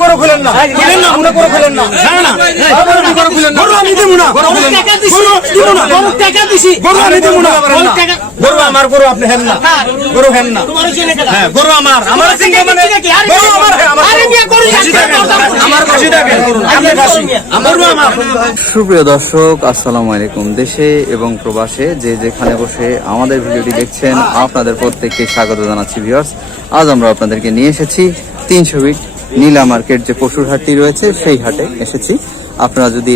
করে খুলেন না। খুলেন না মনে করে খুলেন না। না না গরু করে খুলেন না। গরু আমি দেব না। গরু না। গরু না। গরু টাকা দিছি। গরু আমি দেব না। গরু আমার গরু আপনি হেন না। গরু হেন না। হ্যাঁ গরু আমার। আমার মানে গরু আমার হ্যাঁ, আমার খুশি আমার খুশি থাকেন আপনি খুশি গরু। আমার সুপ্রিয় দর্শক আসসালামু আলাইকুম। দেশে এবং প্রবাসে যে যেখানে বসে আমাদের ভিডিওটি দেখছেন আপনাদের প্রত্যেককে স্বাগত জানাচ্ছি ভিউয়ার্স আজ আমরা আপনাদেরকে নিয়ে এসেছি তিনশো ফিট নীলা মার্কেট যে পশুর হাটটি রয়েছে, সেই হাটে এসেছি। আপনারা যদি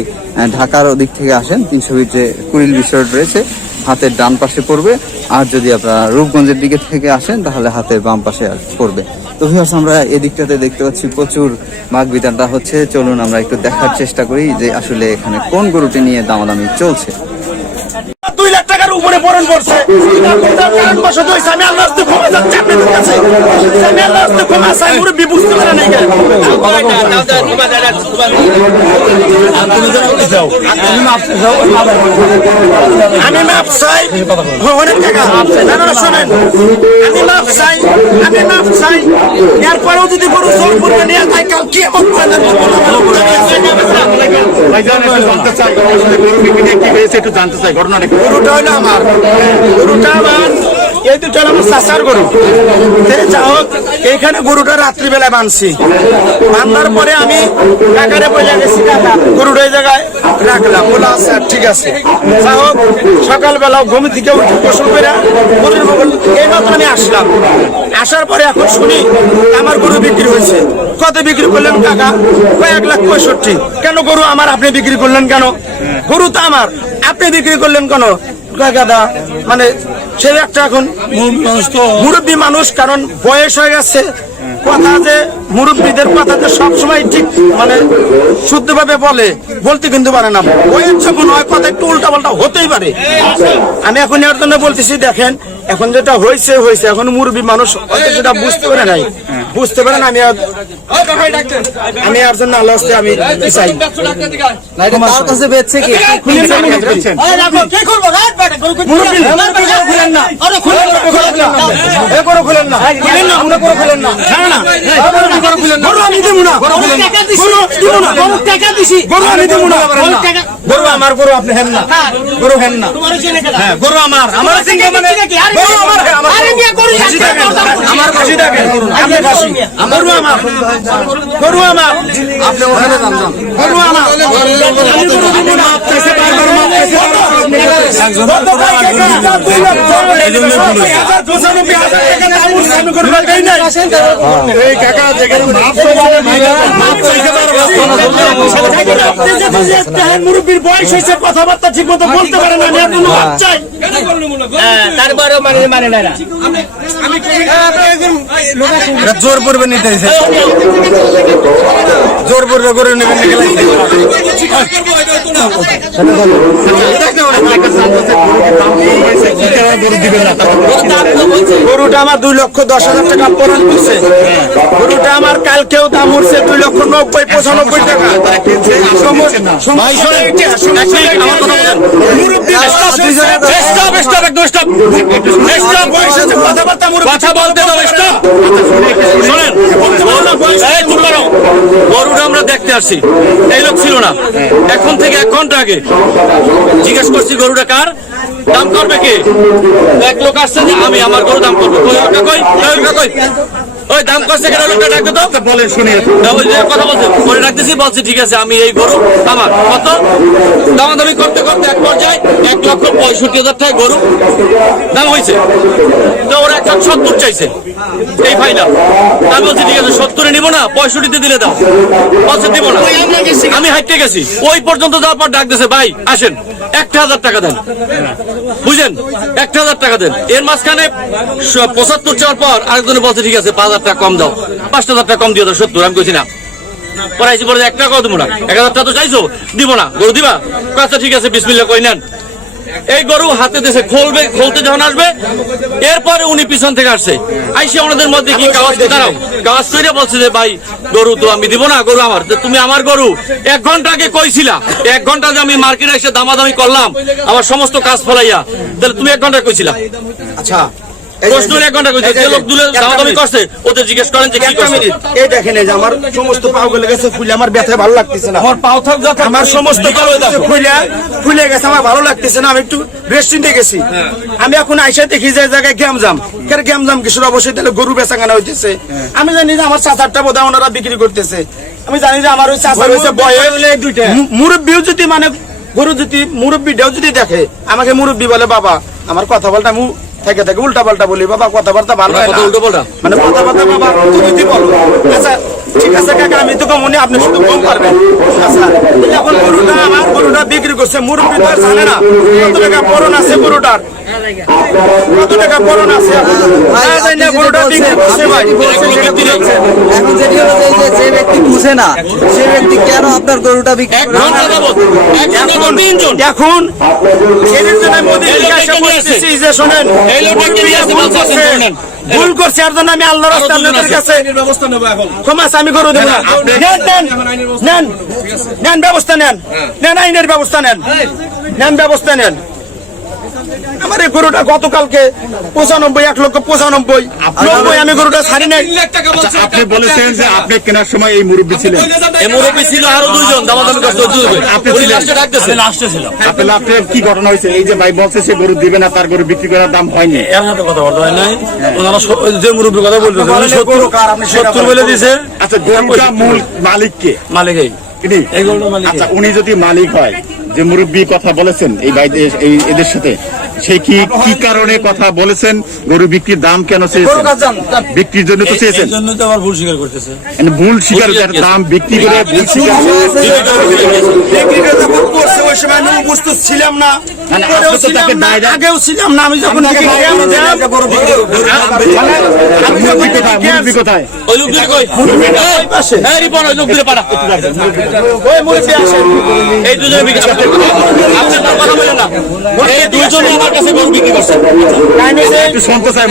ঢাকার ওদিক থেকে আসেন, তিনশো ফিট যে কুড়িল বিশ্বরোড রয়েছে, হাতের ডান পাশে পড়বে। আর যদি আপনারা রূপগঞ্জের দিকে থেকে আসেন, তাহলে হাতের বাম পাশে পড়বে। তো ভিউয়ার্স আমরা এদিকটাতে দেখতে পাচ্ছি প্রচুর বাঘ বিতানটা হচ্ছে। চলুন আমরা একটু দেখার চেষ্টা করি যে আসলে এখানে কোন গরুটি নিয়ে দামাদামি চলছে। টাকার উপরে বরণ করছে হয়েছে? আমি আল্লাহ হস্তে ক্ষমা আপনাদের কাছে। আমি আল্লাহ হস্তে ক্ষমা চাই মুরব্বী বুঝতে পারে নাই আমি মাপ চাই অনেক টাকা না না শোনেন। আমি মাপ চাই আমি মাপ চাই। এরপরেও যদি গরু জোর করবে নিয়ে তাই কাল কি এমন জানতে চাই আসলে গরু বিক্রি কি হয়েছে একটু জানতে চাই ঘটনাটা আমার? গরুটা আমার, এই দুটো আমার চাষার গরু। যা হোক, এইখানে গরুটা রাত্রিবেলায় বানছি। বান্ধার পরে আমি গেছি গরুটা এই জায়গায় রাখলাম। বলে আচ্ছা ঠিক আছে। যা হোক, সকালবেলা ঘুম থেকে উঠে গোসল করে গরুর বগল আমি আসলাম। আসার পরে এখন শুনি আমার গরু বিক্রি হয়েছে। কত বিক্রি করলেন কাকা? কয়েক লাখ পঁয়ষট্টি। কেন গরু আমার আপনি বিক্রি করলেন কেন? গরু তো আমার। আপনি বিক্রি করলেন কেন? মানে সে একটা এখন মুরব্বী মানুষ, কারণ বয়স হয়ে গেছে। কথা যে মুরব্বীদের কথা যে সবসময় ঠিক মানে শুদ্ধভাবে বলে, বলতে কিন্তু পারে না। বয়স যখন হয়, কথা একটু উল্টা পাল্টা হতেই পারে। আমি এখন এর জন্য বলতেছি, দেখেন, এখন যেটা হয়েছে হয়েছে। এখন মুরব্বী মানুষ সেটা বুঝতে পারে নাই। বুঝতে পারেন আমি আমি আর জন্য আল্লাহ আমি চাই। তার কাছে বেচছে কি? খুলে না মনে করছেন। মুরব্বী খুলেন না। এ করে খুলেন না। খুলেন না। মনে করে খুলেন না। না। না। গরু আমি দেবো না। গরু দিব না। গরু আমি দেবো না। গরু আমার গরু আপনি হেন না। গরু হেন না। হ্যাঁ গরু আমার। আমার সিংহে মানে গরু আমার হ্যাঁ, আমার আমার আপনি আপনি ওখানে যান যান। না কাকা, যেখানে মাপ চাইছে, মাপ চাইছে মুরব্বির বয়স হয়েছে কথাবার্তা ঠিক মতো বলতে পারে না আমি এখনও মাপ চাই এটা জোর পড়বে নিতে হয়েছে জোর পড়বে করে নেবেন গরুটা আমার দুই লক্ষ দশ হাজার টাকা পড়ান করছে। গরুটা আমার কালকেও দাম উঠছে দুই লক্ষ নব্বই পঁচানব্বই টাকা। হচ্ছে, কথাবার্তা কথা বলতে দাও স্টপ শোনেন গরুটা আমরা দেখতে আসছি। এই লোক ছিল না। এখন থেকে এক ঘণ্টা আগে জিজ্ঞেস করছি গরুটা কার? দাম করবে কে? এক লোক আসছে যে আমি আমার গরু দাম করব। ওই কই কই ওই দাম করছে কেন? লোকটা ডাকতে তো? বলেন শুনি। কথা বলছে করে রাখতেছি বলছি ঠিক আছে আমি এই গরু আমার কত? করতে করতে এক পর্যায়ে এক লক্ষ পঁয়ষট্টি হাজার টাকা গরু। দাম হয়েছে তো ওরা একটা সত্তর চাইছে। এই ফাইনাল আমি বলছি ঠিক আছে সত্তরে নিবো না পঁয়ষট্টিতে দিলে দাও। বলছে দিব না। আমি হাইটে গেছি। ওই পর্যন্ত যাওয়ার পর ডাক দিয়েছে ভাই আসেন একটা হাজার টাকা দেন। বুঝেন একটা হাজার টাকা দেন। এর মাঝখানে পঁচাত্তর চাওয়ার পর আরেকজনে বলছে ঠিক আছে পাঁচ হাজার টাকা কম দাও। পাঁচ হাজার টাকা কম দিয়ে দাও সত্তর আমি কইছি না। পরে আইসি পরে এক টাকাও দিব না। এক হাজার টাকা তো চাইছো দিব না। গরু দিবা? আচ্ছা ঠিক আছে বিসমিল্লা কই নেন। এই গরু হাতে দেশে খোলবে, খোলতে যখন আসবে, এরপরে উনি পিছন থেকে আসছে। আইসে ওনাদের মধ্যে কি কাগজ দাঁড়াও কাগজ করে বলছে যে, ভাই, গরু তো আমি দিব না, গরু আমার। তুমি আমার গরু, এক ঘণ্টা আগে কইছিলা, এক ঘণ্টা যে আমি মার্কেটে এসে দামাদামি করলাম, আমার সমস্ত কাজ ফলাইয়া। তাহলে তুমি এক ঘণ্টা কইছিলা? আচ্ছা প্রশ্ন এক ঘণ্টা কইছে যে লোক দুলে দামাদামি করছে ওদের জিজ্ঞেস করেন যে কি করছে। এই দেখেন এই যে আমার সমস্ত পাও গলে গেছে ফুলে আমার ব্যথা ভালো লাগতেছে না। আমার পাও থাক যা আমার সমস্ত বিকাল দেখো। ফুলে ফুলে গেছে আমার ভালো লাগতেছে না আমি একটু রেস্টুরেন্টে গেছি। আমি এখন আইসা দেখি যে জায়গায় গ্যাম জাম। কেন গ্যাম জাম কিছু অবশ্যই? তাহলে গরু বেচা কেনা হইতেছে। আমি জানি যে আমার চার চারটা বোধহয় ওনারা বিক্রি করতেছে। আমি জানি যে আমার ওই চাষা রয়েছে বয়স মু- যদি মানে গরু যদি মুরব্বিটাও যদি দেখে আমাকে মুরব্বি বলে বাবা আমার কথা বলটা থেকে থেকে উল্টা পাল্টা বলি বাবা কথাবার্তা ভালো হয় কথা না। মানে কথাবার্তা বাবা তুমি কি বলো? আচ্ছা ঠিক আছে কাকা আমি তো কমনি আপনি শুধু কম পারবেন। আচ্ছা এখন গরুটা আমার গরুটা বিক্রি করছে মুরব্বি তো জানে না। কত টাকা পরন আছে গরুটার? কত টাকা আছে। এখন যেটি হলো যে যে ব্যক্তি বুঝে না সে ব্যক্তি কেন আপনার গরুটা বিক্রি এখন? ভুল করছে। আর জন্য আমি আল্লাহর আছে। কাছে ক্ষমা আছে, আমি করে দেবো না। নেন নেন নেন নেন ব্যবস্থা নেন। নেন আইনের ব্যবস্থা নেন। নেন ব্যবস্থা নেন। আমার এই গরুটা গতকালকে পঁচানব্বই এক লক্ষ পঁচানব্বই। নব্বই আমি গরুটা ছাড়ি নাই। আচ্ছা, আপনি বলেছেন যে আপনি কেনার সময় এই মুরব্বী ছিলেন। এই মুরব্বী ছিল আরও দামাদামি দুজন আপনি লাস্টে ডাকতেছে। লাস্টে ছিল আপনি লাস্টে কি ঘটনা হয়েছে? এই যে ভাই বলছে সে গরু দিবে না তার গরু বিক্রি করার দাম হয়নি। এর সাথে কথা বলতে হয় নাই। ওনারা যে মুরব্বীর কথা সত্তর বলে আচ্ছা গরুটা মূল মালিক কে মালিকই এই আচ্ছা উনি যদি মালিক হয় যে মুরব্বী কথা বলেছেন এই এদের সাথে সে কি কি কারণে কথা বলেছেন গরু বিক্রির দাম কেন চেয়েছেন বিক্রির জন্য তো চেয়েছেন জন্য তো আবার ভুল স্বীকার করতেছে মানে ভুল স্বীকার দাম বিক্রি করে ভুল স্বীকার করছে ওই সময় আমি উপস্থিত ছিলাম না মানে। আগেও ছিলাম না আমি যখন বিক্রি জ্ঞান দেন, মানে আমি যখন মুরব্বী বিক্রি কোথায় জ্ঞান- মুরব্বী কোথায় ওই লোক কই ওই পাশে। এই রিপন ওই লোক দিলে ওই মুরব্বী আসেন। এই দুজনে বিক্রি আপনি আপনি তার কথা বলেন না এই দুজনে আমার কাছে গরু বিক্রি করছে একটু শুনতে চাই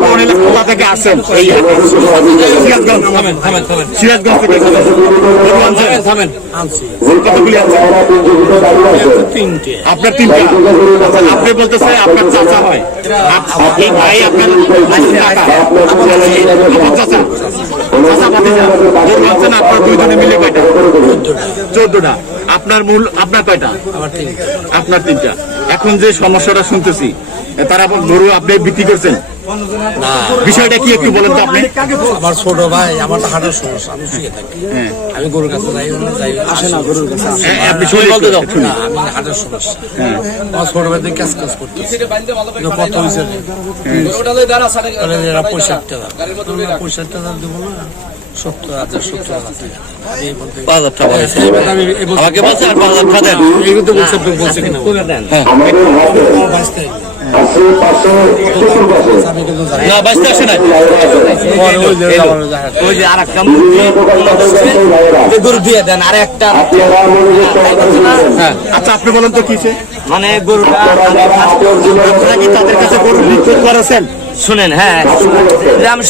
করে এলাকা কোথা থেকে আসেন সিরাজগঞ্জ থেকে আপনার তিনটা আচ্ছা, আপনি বলতেছে আপনার চাচা হয় এই ভাই আপনার চাচা চাচা ভাতিজা। গরু আনছেন আপনার দুইজনে মিলে কয়টা? চোদ্দটা। আপনার মূল আপনার কয়টা? আপনার তিনটা। এখন যে সমস্যাটা শুনতেছি তারা গরু আপনি বিক্রি করছেন। বিষয়টা কি একটু বলেন তো আপনি? আমার ছোট ভাই আমার তো সমস্যা আমি শুয়ে থাকি। হ্যাঁ। আমি গরুর কাছে যাই না যাই আসে না গরুর কাছে হ্যাঁ, আপনি শুনে বলতে দাও। না আমি হার্টের সমস্যা। আমার ছোট ভাই দিয়ে কাজ কাজ করতেছে। কিন্তু কত হয়েছে? এরা পঁয়ষট্টি হাজার। আমরা পঁয়ষট্টি হাজার দেবো না। সত্তর হাজার সত্তর হাজার টাকা। টাকা আমাকে বলছে আর পাঁচ হাজার টাকা দেন। এই কিন্তু বলছে বলছে কিনা? হ্যাঁ। না বাঁচতে আসে নাই। ওই যে আর একটা গরু দিয়ে দেন আর একটা। আচ্ছা আপনি বলেন তো কিসে মানে গরুটা আপনারা কি তাদের কাছে গরু বিক্রি করেছেন? শুনেন হ্যাঁ আমি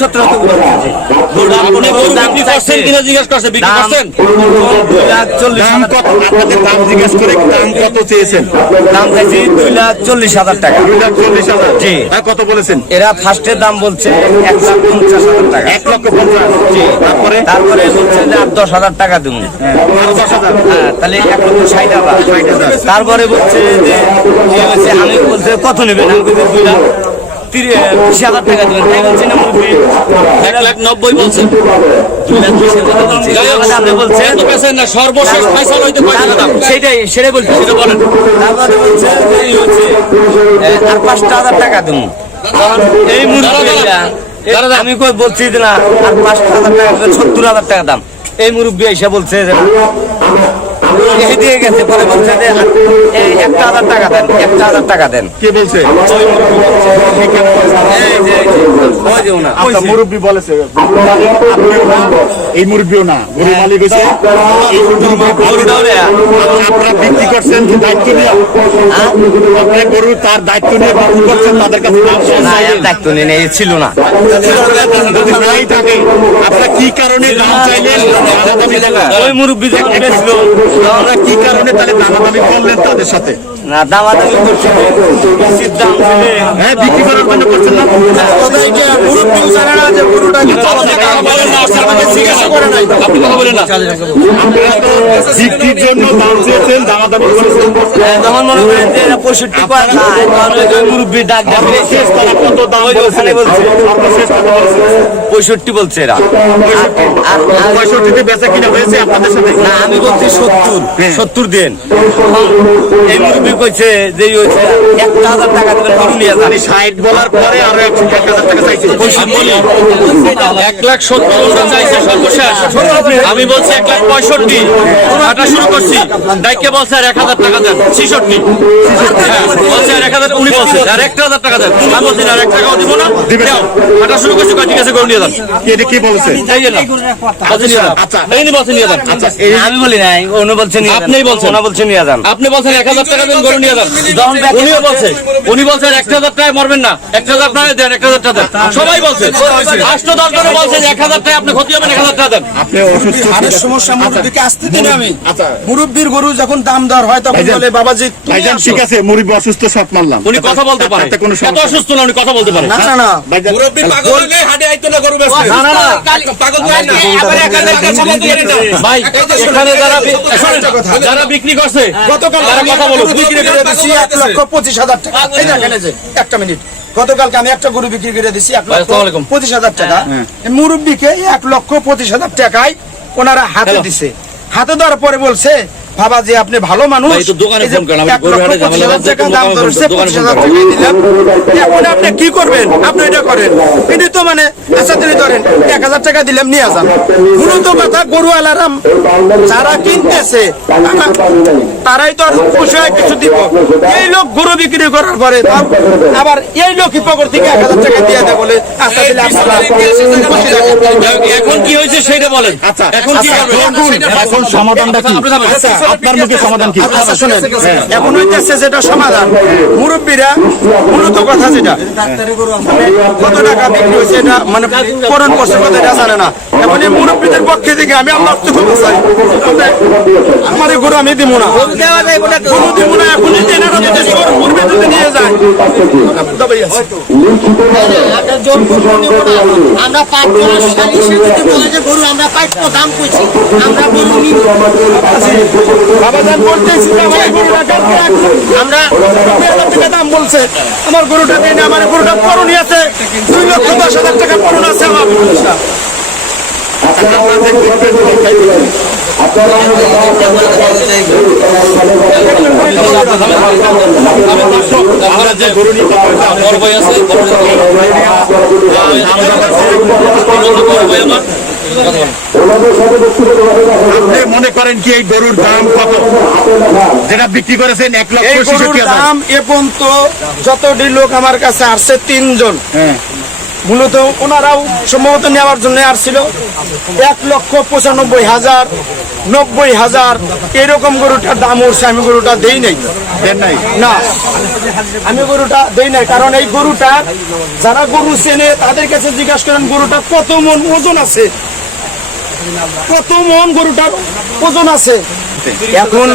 দুই লাখ চল্লিশ দাম হাজার কত? আপনাদের দাম জিজ্ঞেস করে দাম কত চেয়েছেন? দাম চাইছি দুই লাখ চল্লিশ হাজার টাকা। জি। হ্যাঁ কত বলেছেন? এরা ফার্স্টের দাম বলছে এক লাখ পঞ্চাশ হাজার টাকা। এক লক্ষ পঞ্চাশ? তারপরে? তারপরে বলছে যে আর দশ হাজার টাকা দেবো। হ্যাঁ তাহলে এক লক্ষ ষাট হাজার। তারপরে বলছে যে আমি বলছে কত নেবেন? আমি দুই লাখ। তিরিশ হাজার টাকা দেবেন তাই বলছি। মুরব্বী এক লাখ নব্বই বলছেন। আপনি না সর্বশেষ ফয়সালা হইতে কয় টাকা দাম সেটাই সেটাই বলছি সেটা বলেন। তারপরে বলছে এই হচ্ছে আর পাঁচটা হাজার টাকা দেবো এই। আমি কই বলছি না আর পাঁচটা হাজার টাকা সত্তর হাজার টাকা দাম। এই মুরব্বী এসে বলছে যে এই দিয়ে গেছে পরে বলছে যে এই একটা হাজার টাকা দেন একটা হাজার টাকা দেন। কে বলছে? এই যে এই যে, ওই যে ওনা আচ্ছা মুরব্বী বলেছে। এই মুরব্বীও না গরু মালিক হয়েছে। এই মুরব্বী বলেছে, গরুটাও রে আপনারা বিক্রি করছেন দায়িত্ব নিয়ে? আপনি গরু তার দায়িত্ব নিয়ে বিক্রি করছেন তাদের কাছে দায়িত্ব নেই, ছিল না। যদি নাই থাকে আপনার কি কারণে দাম চাইলেন? ওই মুরব্বী দেখতে আমরা কি কারণে তাহলে দামাদামি করলেন তাদের সাথে? না দামাদামি করছিল বেশির দাম ছিলে হ্যাঁ বিক্রি করার জন্য করছেন না? কথা এটা মুরব্বী জানে না যে গরুটা কিন্তু আপনি কথা বলেন না, আপনার আমাকে জিজ্ঞাসা করে নাই। আপনি কথা বলেন না। বিক্রির জন্য দাম চেয়েছেন দামাদামি করেছেন। যখন মনে করেন যে পঁয়ষট্টি করে খায় তখন ওই যে মুরব্বী ডাক ডাক শেষ তারা কত দাম ওখানে বলছে। পঁয়ষট্টি এরা। আর- আর- আর- পঁয়ষট্টিতে বেচা কিনা হয়েছে আপনাদের সাথে? না আমি বলছি সত্তর। হ্যাঁ। সত্তর দেন। এই মুরব্বী কইছে যে এই হচ্ছে একটা হাজার টাকা দেবেন গরু নিয়ে যান। ষাট বলার পরে আরও একশো এক হাজার টাকা চাইছে। আমি বলি। এক লাখ সত্তর চাইছে সর্বশেষ। আমি বলছি এক লাখ পঁয়ষট্টি। হাঁটা শুরু করছি। ডাইকে বলছে আর এক হাজার টাকা দেন। ছিষট্টি। হ্যাঁ, বলছে আর এক হাজার উনি বলছে। আর একটা হাজার টাকা দেন। আমি বলছি আর এক টাকাও দিব না। হাঁটা শুরু করছি কয় ঠিক আছে গরু নিয়ে যান। এটা কি বলছে? আচ্ছা। এই নি বলছে নিয়ে যান। আচ্ছা আমি বলি নাই আপনিই বলছেন। ওনা বলছে নিয়ে যান। আপনি বলছেন এক হাজার টাকা দেন গরু নিয়ে যান। উনিও বলছে উনি বলছেন এক হাজার টাকায় মরবেন না। এক হাজার টাকা দেন এক হাজার টাকা দেন। সবাই বলছে। বলছে এক হাজার টাকা আপনি ক্ষতি হবেন এক হাজার টাকা দেন। আপনি অসুস্থ সমস্যা মুরব্বীকে আসতে দিন আমি। আচ্ছা। মুরব্বীর গরু যখন দাম দর হয় তখন বলে বাবাজি ভাইজান ঠিক আছে মুরব্বী অসুস্থ সব মানলাম। উনি কথা বলতে পারে। এত অসুস্থ না উনি কথা বলতে পারে। না না না। ভাইজান না না না ভাই এখানে যারা যারা বিক্রি করছে গতকাল তারা কথা বিক্রি করে দিচ্ছি এক লক্ষ পঁচিশ হাজার টাকা। এই দেখেন যে, একটা মিনিট। গতকালকে আমি একটা গরু বিক্রি করে দিচ্ছি এক লক্ষ পঁচিশ হাজার টাকা। মুরব্বীকে এক লক্ষ পঁচিশ হাজার টাকায় ওনারা হাতে দিছে। হাতে দেওয়ার পরে বলছে বাবা যে আপনি ভালো মানুষ এখন আপনি কি করবেন? আপনি এটা করেন। তো মানে আচ্ছা তিনি ধরেন এক হাজার টাকা দিলাম নিয়ে যান। মূলত কথা গরু আলারাম যারা কিনতেছে তারাই তো আর খুশি হয়ে কিছু দিব। এই লোক গরু বিক্রি করার পরে আবার এই লোক হিপকর থেকে এক হাজার টাকা দিয়ে দেয় বলে আচ্ছা দিলে। এখন কি হয়েছে সেইটা বলেন। আচ্ছা এখন কি আচ্ছা, এখন- সমাধানটা কি। আচ্ছা, আপনার মুখে সমাধান কি? আচ্ছা শুনেন এখন হইতেছে যেটা সমাধান। মুরব্বীরা মূলত কথা যেটা মানে কত টাকা বিক্রি হয়েছে এটা মানে করণ করছে কথা এটা জানে না। এখন এই মুরব্বীদের পক্ষে থেকে আমি আল্লাহ ক্ষমা চাই। আমার এই গরু আমি দিব না। গরু দিব না এখন যদি যদি চোর মুরব্বী যদি নিয়ে যায়। আমরা পাঁচ জনের সালিশে যদি বলে যে গরু আমরা পাঁচশো দাম কইছি। আমরা গরু নিব। বাবা বলতেছি আমার দাম বলছে। আমার গরুটা দিই আমার গরুটা পরনি আছে। দুই লক্ষ দশ হাজার টাকা পরন আছে আমার। আমার আপনি মনে করেন কি এই গরুর দাম কত যেটা বিক্রি করেছেন এক লক্ষ দাম এ পর্যন্ত যতটি লোক আমার কাছে আসছে তিনজন হ্যাঁ মূলত ওনারাও সম্ভবত নেওয়ার জন্য আসছিল। এক লক্ষ পঁচানব্বই হাজার, নব্বই হাজার, এরকম গরুটার দাম উঠছে আমি গরুটা দেই নাই। নাই না, আমি গরুটা দেই নাই, কারণ এই গরুটা যারা গরু চেনে, তাদের কাছে জিজ্ঞাসা করেন গরুটা কত মন ওজন আছে? কত মন গরুটার ওজন আছে। এখন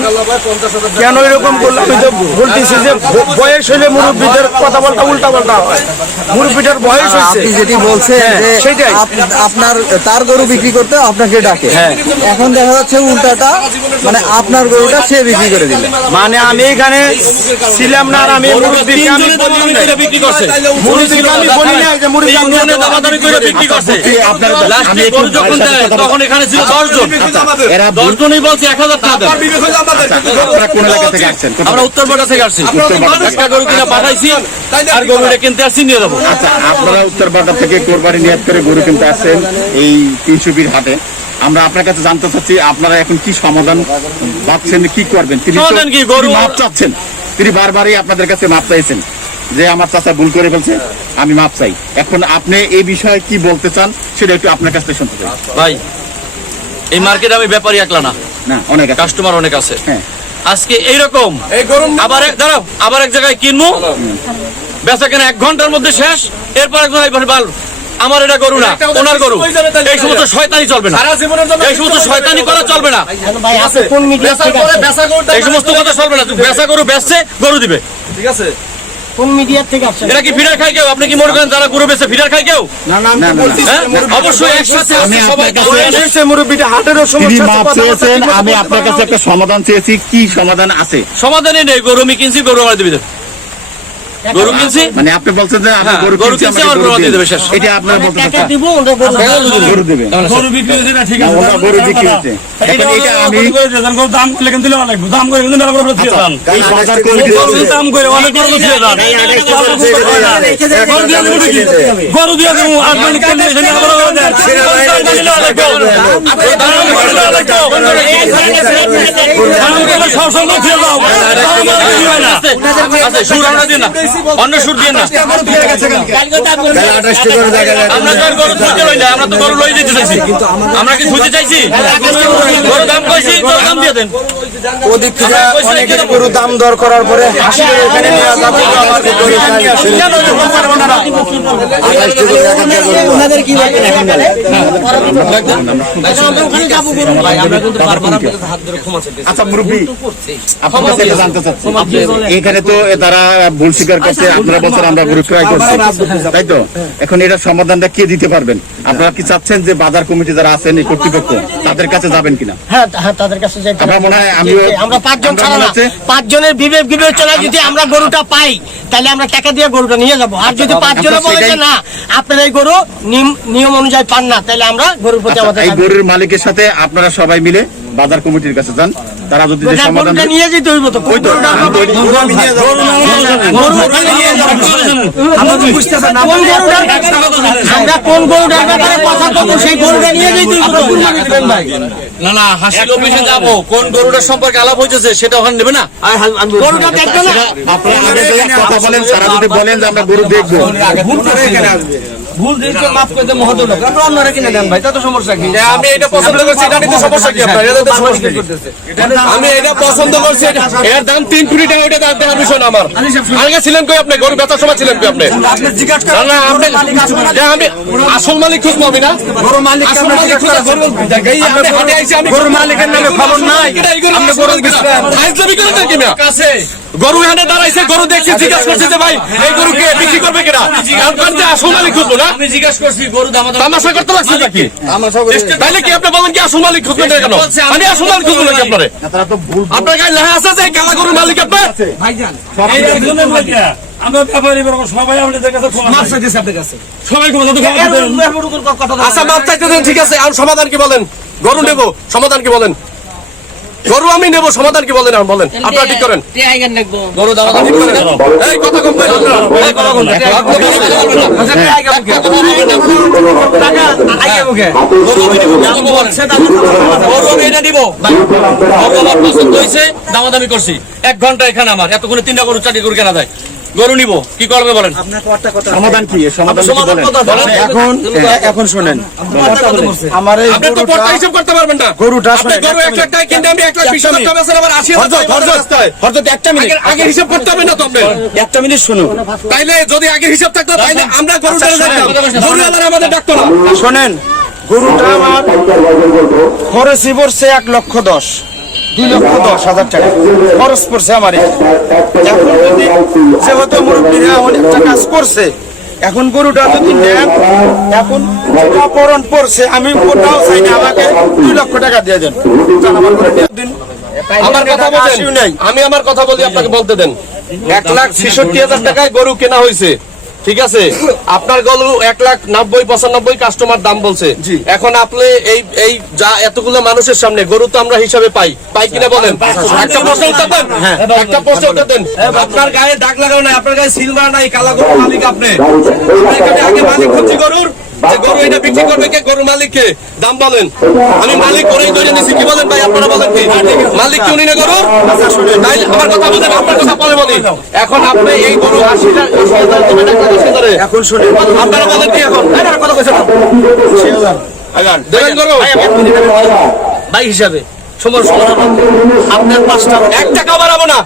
কেন এরকম করলাম আমি তো বলতেছি যে বয়স হইলে মুরব্বীদের কথা বলটা উল্টা পাল্টা হয়। মুরব্বীটার বয়স হয়েছে আপনি যেটি বলছেন হ্যাঁ, সেটাই। আপনার তার গরু বিক্রি করতে আপনাকে ডাকে। এখন দেখা যাচ্ছে উল্টাটা মানে আপনার গরুটা সে বিক্রি করে দিল। মানে আমি এখানে ছিলাম না আর আমি মুরব্বীকে আমি বলি বিক্রি করছে। মুরব্বীকে আমি বলি নাই যে মুরব্বী আপনি তিনজনে করে বিক্রি করছে। আপনার লাস্টে আমি যখন দেয় তখন এখানে ছিল দশ জন এরা দশ জনই বলছে এক হাজার টাকা। আপনারা কোন এলাকা থেকে আসছেন? আমরা উত্তর বাটা থেকে আসছি। একটা গরু কিনা পাঠাইছি আর গরুটা কিনতে আসছি নিয়ে যাব। আচ্ছা আপনারা থেকে কোরবানি নিয়াত করে গরু কিনতে আসছেন এই তিনশো বীর হাটে। আমরা আপনার কাছে জানতে চাচ্ছি আপনারা এখন কি সমাধান ভাবছেন কি করবেন? তিনি তো- সমাধান কি, গরু- তিনি মাপ চাচ্ছেন। তিনি বারবারই আপনাদের কাছে মাপ চাইছেন যে আমার চাচা ভুল করে ফেলছে আমি মাপ চাই। এখন আপনি এই বিষয়ে কি বলতে চান সেটা একটু আপনার কাছ থেকে শুনতে চাই। ভাই এই মার্কেটে আমি ব্যাপারী একলা না। না অনেক কাস্টমার অনেক আছে। হ্যাঁ। আজকে এইরকম। আবার এক দাঁড়াও আবার এক জায়গায় কিনবো? বেচা কেনা এক ঘণ্টার মধ্যে শেষ। এরপর একজন বাল আমার এটা গরু না ওনার গরু। এই সমস্ত শয়তানি চলবে না। এই সমস্ত শয়তানি করা চলবে না? এই সমস্ত কথা চলবে না। বেচা গরু বেচছে গরু দিবে। কোন মিডিয়া থেকে আসছে এরা কি ফিডার খায় কেউ? আপনি কি মনে করেন যারা গরু বেচে ফিডার খায় কেউ? হ্যাঁ? অবশ্যই একসাথে আমি সবাই। আপনার কাছে- এসেছে মুরব্বীটা হাটেরও সমস্যা মাপ আছে, আমি আপনার কাছে একটা সমাধান চেয়েছি কি সমাধান আছে? সমাধানই নেই গরু আমি কিনছি গরু আমার দিবি গরু কিনছি? মানে আপনি বলছেন যে আমি হ্যাঁ, গরু গরু কিনছি আমার গরু গরু দিয়ে দেবে, শেষ। এটা আপনার বলতে টাকা দিব ওটা গরু গরু দেবে। গরু বিক্রি হয়েছে না ঠিক আছে। ওরা গরু বিক্রি হচ্ছে এখন এটা আমি গরু দাম করলে কিন্তু দেওয়া লাগবে। দাম করে কিন্তু মেলা করে দিয়ে দেন এই বাজার কমিটি গরু দাম করে অনেক গরু দিয়ে দেন। গরু দিয়ে দেবো নাকি? গরু দিয়ে দেবো। আর মানে কেন এখানে আবার করে দেন। দাম করে লাগবে দাম করে লাগবে দাম করে সব সময় দিয়ে দাও দাম। করে দিবে না আচ্ছা সুর আমরা দিন না। অন্য সুর দিয়ে না। আমরা তো গরু লই না আমরা তো গরু লই দিতে চাইছি আমরা কি খুঁজতে চাইছি গরু দাম কইছি গরু দাম দিয়ে দেন ওদিক থেকে অনেকে গরু দাম দর করার পরে হাসির এখানে নিয়ে যাব গরু নিয়ে? ওনাদের কি আচ্ছা এখানে তো তারা ভুল স্বীকার করছে আপনারা বছর আমরা গরু ক্রয় করছি তাই তো? এখন এটা সমাধানটা কে দিতে পারবেন? আপনারা কি চাচ্ছেন যে বাজার কমিটি যারা আছেন এই কর্তৃপক্ষ তাদের কাছে যাবেন কিনা? হ্যাঁ হ্যাঁ তাদের কাছে যাইতে আমার মনে হয় আমিও আমরা পাঁচজন ছাড়া না। পাঁচজনের বিবেক বিবেচনায় যদি আমরা গরুটা পাই তাহলে আমরা টাকা দিয়ে গরুটা নিয়ে যাব। আর যদি পাঁচজনে আমরা বলে যে না আপনারা এই গরু নিয়ম অনুযায়ী পান না তাহলে আমরা গরুর প্রতি আচ্ছা, আমাদের এই গরুর মালিকের সাথে আপনারা সবাই মিলে বাজার কমিটির কাছে যান। তারা যদি যে সমাধান নিয়ে যেতে হইব তো ওই তো, আমরা- গরু- আমি নিয়ে যাব। গরু- আমরা তো বুঝতেছি না। কোন গরুটার- আমরা কোন গরুটার ব্যাপারে কথা বলব সেই গরুটা নিয়ে যেতে হইব তো। না না হাসিল অফিসে যাব কোন গরুটার সম্পর্কে আলাপ হইতেছে সেটা ওখানে নেবে না গরুটা দেখবে না আপনারা আগে কথা বলেন তারা যদি বলেন যে আমরা গরু দেখব ভুল দিয়েছে মাফ করে দেন মহোদয় লোক আমরা অন্যরা কিনে দেন ভাই তা তো সমস্যা কি? আমি এটা পছন্দ করছি এটা নিতে সমস্যা কি আপনার? এটা তো সমস্যা কি? আমি এটা পছন্দ করছি এর দাম তিন কোটি টাকা ওইটা দাম দেওয়ার বিষয় না আমার আগে ছিলেন কই আপনি? গরু বেচার সময় ছিলেন কই আপনি? না না আপনি যে আমি আসল মালিক খুঁজবো আমি না। গরু মালিক আসল মালিক খুঁজে গরু এই আপনি হাটে আইছি আমি গরুর মালিকের নামে খবর নাই। আপনি গরু ফাইজলামি করেন কাছে। গরু হাটে দাঁড়াইছে গরু দেখছি জিজ্ঞাসা করছে যে ভাই এই গরু কে বিক্রি করবে কিনা? কারণ যে আসল মালিক খুঁজবো না। আমি জিজ্ঞাসা করছি গরু তামাশা করতে লাগছে নাকি? তাইলে কি আপনি বলেন কি আসল মালিক খুঁজবেন না কেন? আমি আসল মালিক খুঁজবো নাকি আপনারে? তারা তো ভুল আপনার গায়ে লেখা আছে যে কালা গরুর মালিক আমরা ব্যাপারী বড় সবাই আপনাদের কাছে চাইতেছি সবাই আচ্ছা দেন ঠিক আছে। আর সমাধান কি বলেন? গরু নেব সমাধান কি বলেন? গরু আমি নেব সমাধান কি বলেন বলেন? আপনারা ঠিক করেন। গরু দাম ঠিক এই কথা কম দামাদামি করছি। এক ঘণ্টা এখানে আমার। এতক্ষণে তিনটা গরু চারটি গরু কেনা যায়। গরু নিব। কি করবে বলেন? সমাধান কি? সমাধান এখন এখন শোনেন। আমার এই আপনি তো গরুটা হিসাব করতে পারবেন না। গরুটা আপনি গরু এক লাখ টাকা কিনতে আমি এক লাখ বিশ হাজার টাকা বেচেন, আবার আশি হাজার টাকা একটা মিনিট। আগে- আগে হিসাব করতে হবে না তো একটা মিনিট শুনুন। তাইলে যদি আগে হিসাব থাকতো তাইলে আমরা আচ্ছা, আমাদের ডাক্তার না। শোনেন গরুটা আমার খরচই পড়ছে এক লক্ষ দশ। দুই লক্ষ দশ হাজার টাকা। খরচ পড়ছে আমার এখন যদি যেহেতু মুরব্বীরা অনেকটা কাজ করছে, এখন গরুটা যদি নেন, এখন পরন পড়ছে, আমি ওটাও চাই না, আমাকে দুই লক্ষ টাকা দিয়ে দেন। আমার কথা বলেন নাই। আমি আমার কথা বলি, আপনাকে বলতে দেন। এক লাখ ছেষট্টি হাজার টাকায় গরু কেনা হয়েছে। ঠিক আছে? আপনার গরু এক লাখ নব্বই পঁচানব্বই কাস্টমার দাম বলছে। এখন আপনি এই এই যা এতগুলো মানুষের সামনে গরু তো আমরা হিসাবে পাই। পাই কিনা বলেন? একটা প্রশ্ন উত্তর দেন। একটা প্রশ্ন উত্তর দেন। আপনার গায়ে দাগ লাগানো নাই আপনার গায়ে সিলভার নাই কালা গরু মালিক আপনি। আগে মালিক হচ্ছে গরুর। যে গরু এটা বিক্রি করবে কে? গরু মালিককে। দাম বলেন। আমি মালিক করেই ধরে নিছি কি বলেন ভাই আপনারা বলেন কি? মালিক কি উনি না গরু তাই আমার কথা বলেন আপনার কথা পরে বলি এখন আপনি এই গরু আশি হাজার আশি এখন শুনে আপনারা বলেন কি এখন? কথা কইছেন দেবেন গরু? ভাই হিসাবে। সময় সমাধান আপনার পাঁচটা এক টাকা বাড়াবো না।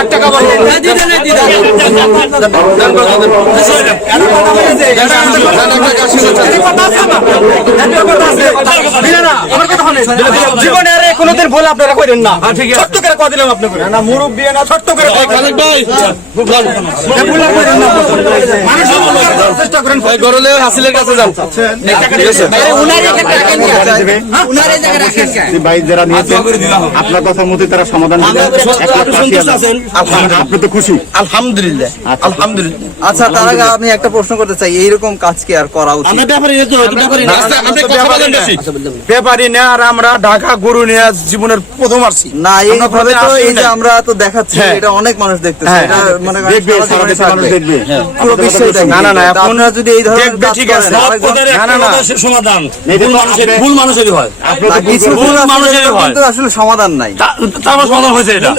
এক টাকা বাড়াবো জীবনে আর কোনোদিন ভুল আপনারা করেন না। ছোট্ট করে কদিলাম আপনি করেন না মুরব্বী না ছোট্ট করে চেষ্টা করেন। গরলে হাসিলের কাছে যান। ঠিক আছে। ভাই যারা নিয়েছেন আপনার কথা মতো তারা সমাধান দিলেন এক লাখ আশি হাজার। আপনি তো খুশি। আলহামদুলিল্লাহ। আলহামদুলিল্লাহ। আচ্ছা তার আগে আমি একটা প্রশ্ন করতে চাই। এইরকম কাজ কি আর করা উচিত? ব্যাপারী না। আর আমরা ঢাকা গরু নিয়ে জীবনের প্রথম আসছি। না এইভাবে তো এই যে। আমরা তো দেখাচ্ছি হ্যাঁ। এটা অনেক মানুষ দেখতেছে। হ্যাঁ। এটা মনে দেখবে পুরো দেখবে। না, না, না, আপনারা যদি এই ধরনের দেখবে, কাজ ঠিক করেন, না না না। সমাধান। ভুল মানুষেরই হয়। ভুল মানুষেরই হয়। কিন্তু আসলে সমাধান নাই তারপর সমাধান হয়েছে এটা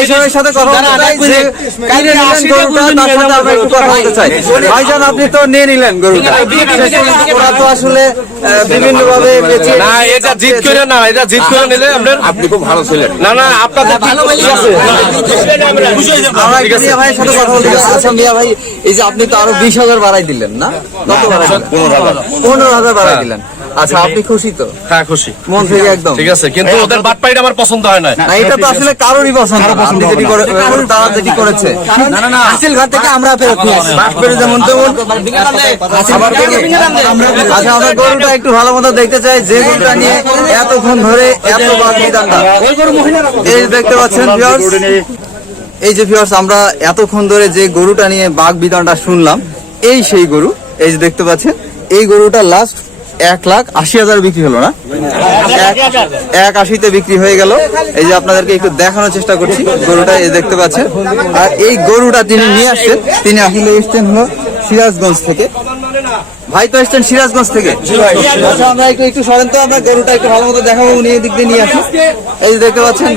আচ্ছা, সাথে কথা বলতে চাই ভাইজান আপনি তো নিয়ে নিলেন গরুটা ওরা তো আসলে বিভিন্ন ভাবে না এটা জিত করে না এটা জিত করে নিলে আপনার আপনি খুব ভালো ছিলেন না না আপনাদের ঠিক আছে আমরা একটু মিয়া ভাইয়ের সাথে কথা বলতে আচ্ছা মিয়া ভাই এই যে আপনি তো আরও বিশ হাজার বাড়াই দিলেন না কত বাড়াই পনেরো হাজার বাড়াই দিলেন আচ্ছা আপনি খুশি তো? হ্যাঁ খুশি। মন থেকে একদম। ঠিক আছে। কিন্তু ওদের বাটপাইটা আমার পছন্দ হয় না। না এটা তো আসলে কারোরই পছন্দ না। আপনি যেটি করে তারা যেটি করেছে। না না না হাসিল ঘর থেকে আমরা ফেরত নিয়ে আসি। বাস পেরে যেমন তেমন। আবার থেকে আচ্ছা আমরা গরুটা একটু ভালো মতো দেখতে চাই। যে গরুটা নিয়ে এতক্ষণ ধরে এত বাদ বিধানটা এই যে দেখতে পাচ্ছেন viewers, এই যে ভিউয়ার্স আমরা এতক্ষণ ধরে যে গরুটা নিয়ে বাঘ বিধানটা শুনলাম এই সেই গরু। এই যে দেখতে পাচ্ছেন এই গরুটা লাস্ট এক লাখ আশি হাজার বিক্রি হলো না? এক- আশিতে বিক্রি হয়ে গেল। এই যে আপনাদেরকে একটু দেখানোর চেষ্টা করছি, গরুটা এই দেখতে পাচ্ছেন। আর এই গরুটা তিনি নিয়ে আসছেন, তিনি আসলে এসছেন হলো সিরাজগঞ্জ থেকে। ভাই তো এসছেন সিরাজগঞ্জ থেকে? আচ্ছা আমরা একটু একটু সরেন তো, আমরা গরুটা একটু ভালো মতো দেখাবো, উনি এদিক দিয়ে নিয়ে আসি এই যে দেখতে পাচ্ছেন